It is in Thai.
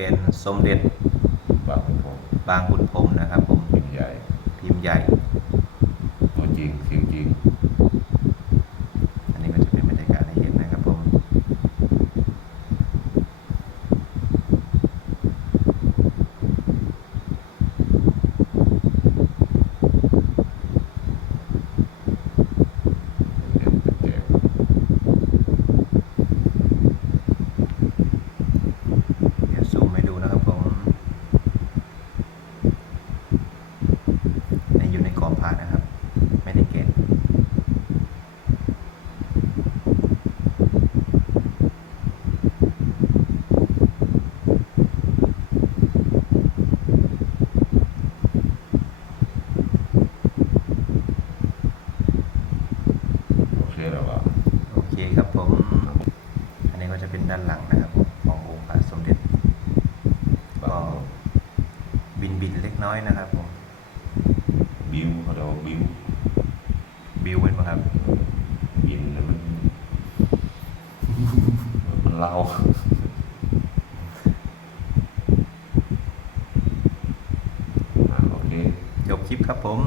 เป็นสมเด็จบางผมบางขุนพรหมนะครับผมพิมพ์ใหญ่พิมพ์ใหญ่ตัวจริงเสียงจริง อันนี้ก็จะเป็นบรรยากาศให้เห็นนะครับผม เต็มเต็ม เดี๋ยวซูมให้ดูนะครับผมในอยู่ในกรอบผ่านนะครับ ไม่ได้เกณฑ์ โอเคแล้วว่าโอเคครับผม อันนี้ก็จะเป็นด้านหลังนะครับผมขององค์พระสมเด็จบางผมบินบินๆเล็กน้อยนะครับผม บิ้วเขาเรียกว่าบิ้วบิวเป็นปะครับบินแล้วมัน มันเล่าอ่าโอเค จบคลิปครับผม